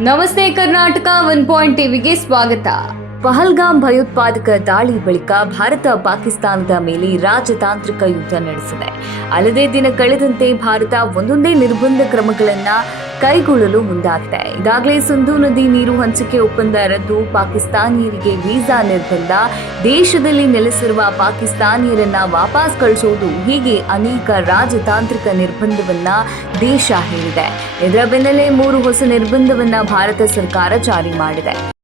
ನಮಸ್ತೆ Karnataka one point ಟಿವಿಗೆ ಸ್ವಾಗತ. ಪಹಲ್ಗಾಮ್ ಭಯೋತ್ಪಾದಕ ದಾಳಿ ಬಳಿಕ ಭಾರತ ಪಾಕಿಸ್ತಾನದ ಮೇಲೆ ರಾಜತಾಂತ್ರಿಕ ಯುದ್ಧ ನಡೆಸಿದೆ. ಅಲ್ಲದೆ ದಿನ ಕಳೆದಂತೆ ಭಾರತ ಒಂದೊಂದೇ ನಿರ್ಬಂಧ ಕ್ರಮಗಳನ್ನು ಕೈಗೊಳ್ಳಲು ಮುಂದಾಗಿದೆ. ಈಗಾಗಲೇ ಸಿಂಧೂ ನದಿ ನೀರು ಹಂಚಿಕೆ ಒಪ್ಪಂದ ರದ್ದು. ಪಾಕಿಸ್ತಾನಿಯರಿಗೆ ವೀಸಾ ನಿರ್ಬಂಧ. ದೇಶದಲ್ಲಿ ನೆಲೆಸಿರುವ ಪಾಕಿಸ್ತಾನಿಯರನ್ನ ವಾಪಸ್ ಕಳಿಸೋದು ಹೀಗೆ ಅನೇಕ ರಾಜತಾಂತ್ರಿಕ ನಿರ್ಬಂಧವನ್ನ ದೇಶ ಹೇಳಿದೆ. ಇದರ ಬೆನ್ನಲ್ಲೇ ಮೂರು ಹೊಸ ನಿರ್ಬಂಧವನ್ನ ಭಾರತ ಸರ್ಕಾರ ಜಾರಿ ಮಾಡಿದೆ.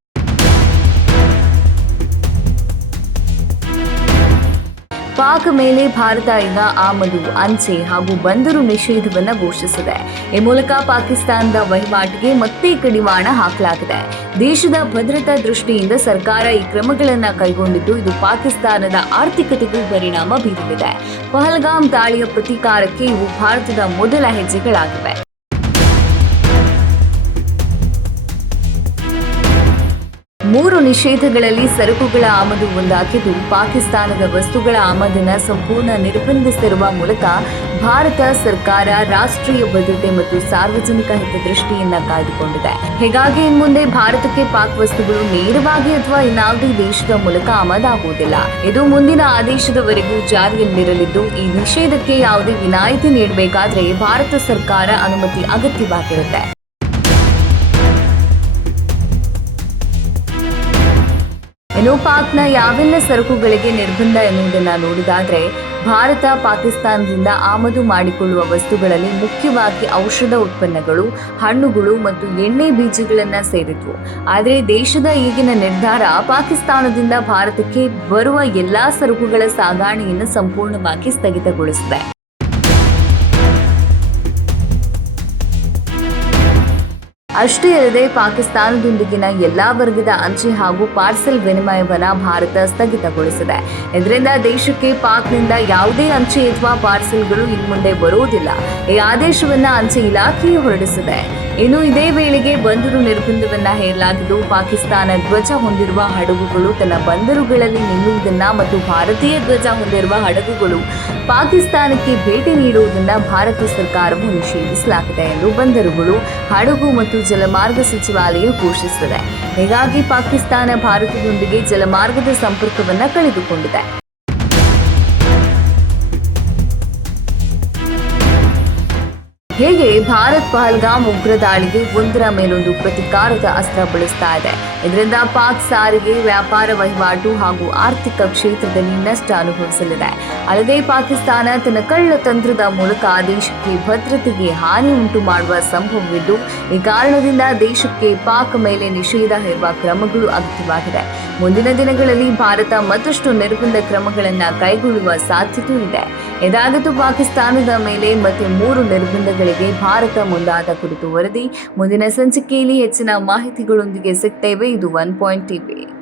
ಪಾಕ್ ಮೇಲೆ ಭಾರತ ಈಗ ಆಮದು ಅಂಚೆ ಹಾಗೂ ಬಂದರು ನಿಷೇಧವನ್ನ ಘೋಷಿಸಿದೆ. ಈ ಮೂಲಕ ಪಾಕಿಸ್ತಾನದ ವಹಿವಾಟಿಗೆ ಮತ್ತೆ ಕಡಿವಾಣ ಹಾಕಲಾಗಿದೆ. ದೇಶದ ಭದ್ರತಾ ದೃಷ್ಟಿಯಿಂದ ಸರ್ಕಾರ ಈ ಕ್ರಮಗಳನ್ನು ಕೈಗೊಂಡಿದ್ದು ಇದು ಪಾಕಿಸ್ತಾನದ ಆರ್ಥಿಕತೆಗೂ ಪರಿಣಾಮ ಬೀರಲಿದೆ ಪಹಲ್ಗಾಮ್ ದಾಳಿಯ ಪ್ರತೀಕಾರಕ್ಕೆ ಇವು ಭಾರತದ ಮೊದಲ ಹೆಜ್ಜೆಗಳಾಗಿವೆ. ಮೂರು ನಿಷೇಧಗಳಲ್ಲಿ ಸರಕುಗಳ ಆಮದು ಒಂದಾಗಿದ್ದು, ಪಾಕಿಸ್ತಾನದ ವಸ್ತುಗಳ ಆಮದನ್ನ ಸಂಪೂರ್ಣ ನಿರ್ಬಂಧಿಸಿರುವ ಮೂಲಕ ಭಾರತ ಸರ್ಕಾರ ರಾಷ್ಟ್ರೀಯ ಭದ್ರತೆ ಮತ್ತು ಸಾರ್ವಜನಿಕ ಹಿತದೃಷ್ಟಿಯನ್ನ ಕಾಯ್ದುಕೊಂಡಿದೆ. ಹೀಗಾಗಿ ಇನ್ಮುಂದೆ ಭಾರತಕ್ಕೆ ಪಾಕ್ ವಸ್ತುಗಳು ನೇರವಾಗಿ ಅಥವಾ ಇನ್ನಾವುದೇ ದೇಶದ ಮೂಲಕ ಆಮದಾಗುವುದಿಲ್ಲ. ಇದು ಮುಂದಿನ ಆದೇಶದವರೆಗೂ ಜಾರಿಯಲ್ಲಿರಲಿದ್ದು, ಈ ನಿಷೇಧಕ್ಕೆ ಯಾವುದೇ ವಿನಾಯಿತಿ ನೀಡಬೇಕಾದ್ರೆ ಭಾರತ ಸರ್ಕಾರ ಅನುಮತಿ ಅಗತ್ಯವಾಗಿರುತ್ತೆ. ಪಾಕ್ನ ಯಾವೆಲ್ಲ ಸರಕುಗಳಿಗೆ ನಿರ್ಬಂಧ ಎನ್ನುವುದನ್ನು ನೋಡಿದಾದರೆ, ಭಾರತ ಪಾಕಿಸ್ತಾನದಿಂದ ಆಮದು ಮಾಡಿಕೊಳ್ಳುವ ವಸ್ತುಗಳಲ್ಲಿ ಮುಖ್ಯವಾಗಿ ಔಷಧ ಉತ್ಪನ್ನಗಳು, ಹಣ್ಣುಗಳು ಮತ್ತು ಎಣ್ಣೆ ಬೀಜಗಳನ್ನು ಸೇರಿದ್ವು. ಆದರೆ ದೇಶದ ಈಗಿನ ನಿರ್ಧಾರ ಪಾಕಿಸ್ತಾನದಿಂದ ಭಾರತಕ್ಕೆ ಬರುವ ಎಲ್ಲ ಸರಕುಗಳ ಸಾಗಾಣೆಯನ್ನು ಸಂಪೂರ್ಣವಾಗಿ ಸ್ಥಗಿತಗೊಳಿಸಿದೆ. ಅಷ್ಟೇ ಅಲ್ಲದೆ ಪಾಕಿಸ್ತಾನದೊಂದಿಗಿನ ಎಲ್ಲಾ ವರ್ಗದ ಅಂಚೆ ಹಾಗೂ ಪಾರ್ಸೆಲ್ ವಿನಿಮಯವನ್ನು ಭಾರತ ಸ್ಥಗಿತಗೊಳಿಸಿದೆ. ಇದರಿಂದ ದೇಶಕ್ಕೆ ಪಾಕ್ನಿಂದ ಯಾವುದೇ ಅಂಚೆ ಅಥವಾ ಪಾರ್ಸೆಲ್ಗಳು ಇನ್ಮುಂದೆ ಬರುವುದಿಲ್ಲ. ಈ ಆದೇಶವನ್ನು ಅಂಚೆ ಇಲಾಖೆಯು ಹೊರಡಿಸಿದೆ. ಇನ್ನು ಇದೇ ವೇಳೆಗೆ ಬಂದರು ನಿರ್ಬಂಧವನ್ನ ಹೇರಲಾಗಿದ್ದು, ಪಾಕಿಸ್ತಾನ ಧ್ವಜ ಹೊಂದಿರುವ ಹಡಗುಗಳು ತನ್ನ ಬಂದರುಗಳಲ್ಲಿ ನಿಲ್ಲುವುದನ್ನ ಮತ್ತು ಭಾರತೀಯ ಧ್ವಜ ಹೊಂದಿರುವ ಹಡಗುಗಳು ಪಾಕಿಸ್ತಾನಕ್ಕೆ ಭೇಟಿ ನೀಡುವುದನ್ನ ಭಾರತ ಸರ್ಕಾರವು ನಿಷೇಧಿಸಲಾಗಿದೆ ಎಂದು ಬಂದರುಗಳು, ಹಡಗು ಮತ್ತು ಜಲಮಾರ್ಗ ಸಚಿವಾಲಯ ಘೋಷಿಸಿದೆ. ಹೀಗಾಗಿ ಪಾಕಿಸ್ತಾನ ಭಾರತದೊಂದಿಗೆ ಜಲಮಾರ್ಗದ ಸಂಪರ್ಕವನ್ನು ಕಳೆದುಕೊಂಡಿದೆ. ಹೇಗೆ ಭಾರತ್ ಪಹಲ್ಗಾಮ್ ಉಗ್ರ ದಾಳಿಗೆ ಒಂದರ ಮೇಲೊಂದು ಪ್ರತಿಕಾರದ ಅಸ್ತ್ರ ಬಳಸ್ತಾ ಇದೆ. ಇದರಿಂದ ಪಾಕ್ ಸಾರಿಗೆ, ವ್ಯಾಪಾರ ವಹಿವಾಟು ಹಾಗೂ ಆರ್ಥಿಕ ಕ್ಷೇತ್ರದಲ್ಲಿ ನಷ್ಟ ಅನುಭವಿಸಲಿದೆ. ಅಲ್ಲದೆ ಪಾಕಿಸ್ತಾನ ತನ್ನ ಕಳ್ಳ ತಂತ್ರದ ಮೂಲಕ ದೇಶಕ್ಕೆ ಭದ್ರತೆಗೆ ಹಾನಿ ಉಂಟು ಮಾಡುವ ಸಂಭವವಿದ್ದು, ಈ ಕಾರಣದಿಂದ ದೇಶಕ್ಕೆ ಪಾಕ್ ಮೇಲೆ ನಿಷೇಧ ಹೇರುವ ಕ್ರಮಗಳು ಅಗತ್ಯವಾಗಿದೆ. ಮುಂದಿನ ದಿನಗಳಲ್ಲಿ ಭಾರತ ಮತ್ತಷ್ಟು ನಿರ್ಬಂಧ ಕ್ರಮಗಳನ್ನು ಕೈಗೊಳ್ಳುವ ಸಾಧ್ಯತೆ ಇದೆ. ಇದಾಗಿದ್ದು ಪಾಕಿಸ್ತಾನದ ಮೇಲೆ ಮತ್ತೆ ಮೂರು ನಿರ್ಬಂಧಗಳಿಗೆ ಭಾರತ ಮುಂದಾದ ಕುರಿತು ವರದಿ. ಮುಂದಿನ ಸಂಚಿಕೆಯಲ್ಲಿ ಹೆಚ್ಚಿನ ಮಾಹಿತಿಗಳೊಂದಿಗೆ ಸಿಗ್ತೇವೆ. ಇದು ಒನ್ ಪಾಯಿಂಟ್ ಟಿವಿ.